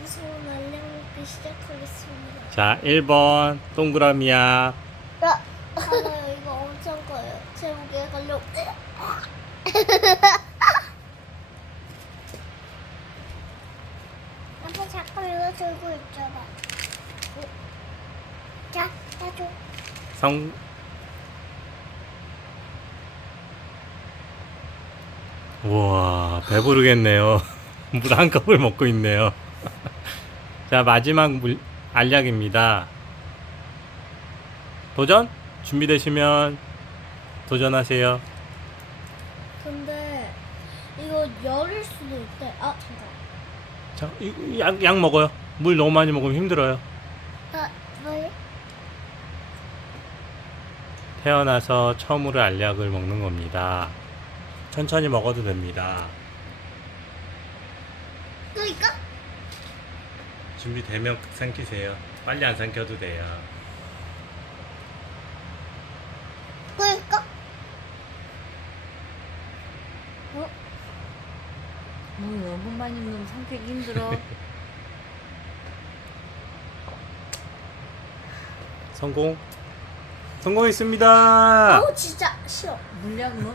무서운 시작하겠습니다. 자, 1번 동그라미야. 야, 봐봐요. 이거 엄청 커요. 제 무게가 좀. 아빠 자꾸 이거 들고 있잖아. 자, 나줘. 성 우와, 배부르겠네요. 물 한 컵을 먹고 있네요. 자, 마지막 물, 알약입니다. 도전? 준비되시면 도전하세요. 근데 이거 열일 수도 있대. 아, 잠깐. 자, 이- 약, 약 먹어요. 물 너무 많이 먹으면 힘들어요. 아, 뭐요? 태어나서 처음으로 알약을 먹는 겁니다. 천천히 먹어도 됩니다. 그러니까? 준비되면 삼키세요. 빨리 안 삼켜도 돼요. 어? 뭐 너무 많이 넣으면 삼키기 힘들어. 성공. 성공했습니다. 어우, 진짜 싫어. 물량 뭐?